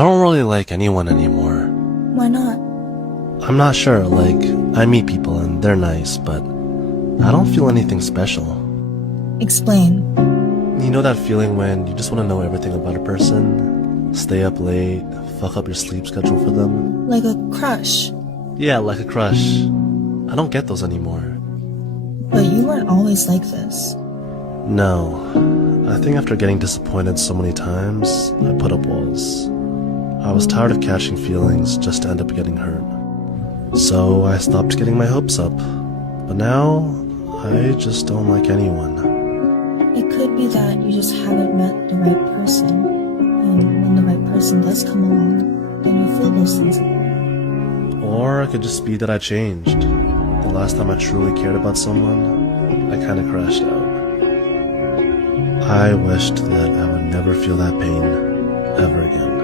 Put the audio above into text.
I don't really like anyone anymore. Why not? I'm not sure, I meet people and they're nice, but I don't feel anything special. Explain. You know that feeling when you just want to know everything about a person? Stay up late, fuck up your sleep schedule for them? Like a crush. Yeah, like a crush. I don't get those anymore. But you weren't always like this. No. I think after getting disappointed so many times, I put up walls. I was tired of catching feelings just to end up getting hurt. So I stopped getting my hopes up. But now, I just don't like anyone. It could be that you just haven't met the right person. And when the right person does come along, then you'll feel those things again. Or it could just be that I changed. The last time I truly cared about someone, I kinda crashed out. I wished that I would never feel that pain ever again.